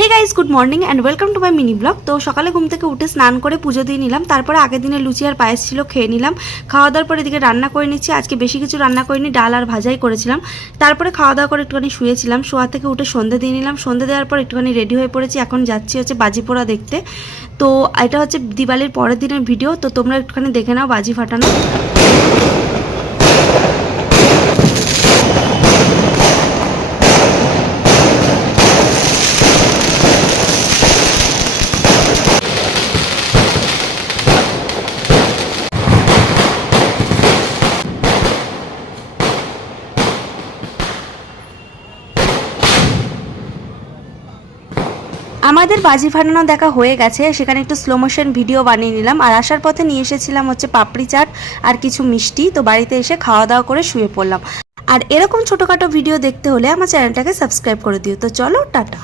Hey guys, good morning and welcome to my mini blog. তো সকালে ঘুম থেকে উঠে স্নান করে পুজো দিয়ে নিলাম, তারপরে আগের দিনে লুচি আর পায়েস ছিল, খেয়ে নিলাম। খাওয়া দাওয়ার পরে এদিকে রান্না করে নিচ্ছি। আজকে বেশি কিছু রান্না করিনি, ডাল আর ভাজাই করেছিলাম। তারপরে খাওয়া দাওয়া করে একটুখানি শুয়েছিলাম, শোয়া থেকে উঠে সন্ধে দিয়ে নিলাম। সন্ধে দেওয়ার পর একটুখানি রেডি হয়ে পড়েছি, এখন যাচ্ছি হচ্ছে বাজি পোড়া দেখতে। তো এটা হচ্ছে দিওয়ালির পরের দিনের ভিডিও, তো তোমরা একটুখানি দেখে নাও বাজি ফাটানো। আমাদের বাজি ফাটানো দেখা হয়ে গেছে, সেখানে একটু স্লো মোশন ভিডিও বানিয়ে নিলাম। আর আসার পথে নিয়ে এসেছিলাম হচ্ছে পাপড়ি চাট আর কিছু মিষ্টি। তো বাড়িতে এসে খাওয়া দাওয়া করে শুয়ে পড়লাম। আর এরকম ছোটোখাটো ভিডিও দেখতে হলে আমার চ্যানেলটাকে সাবস্ক্রাইব করে দিও। তো চলো, টাটা।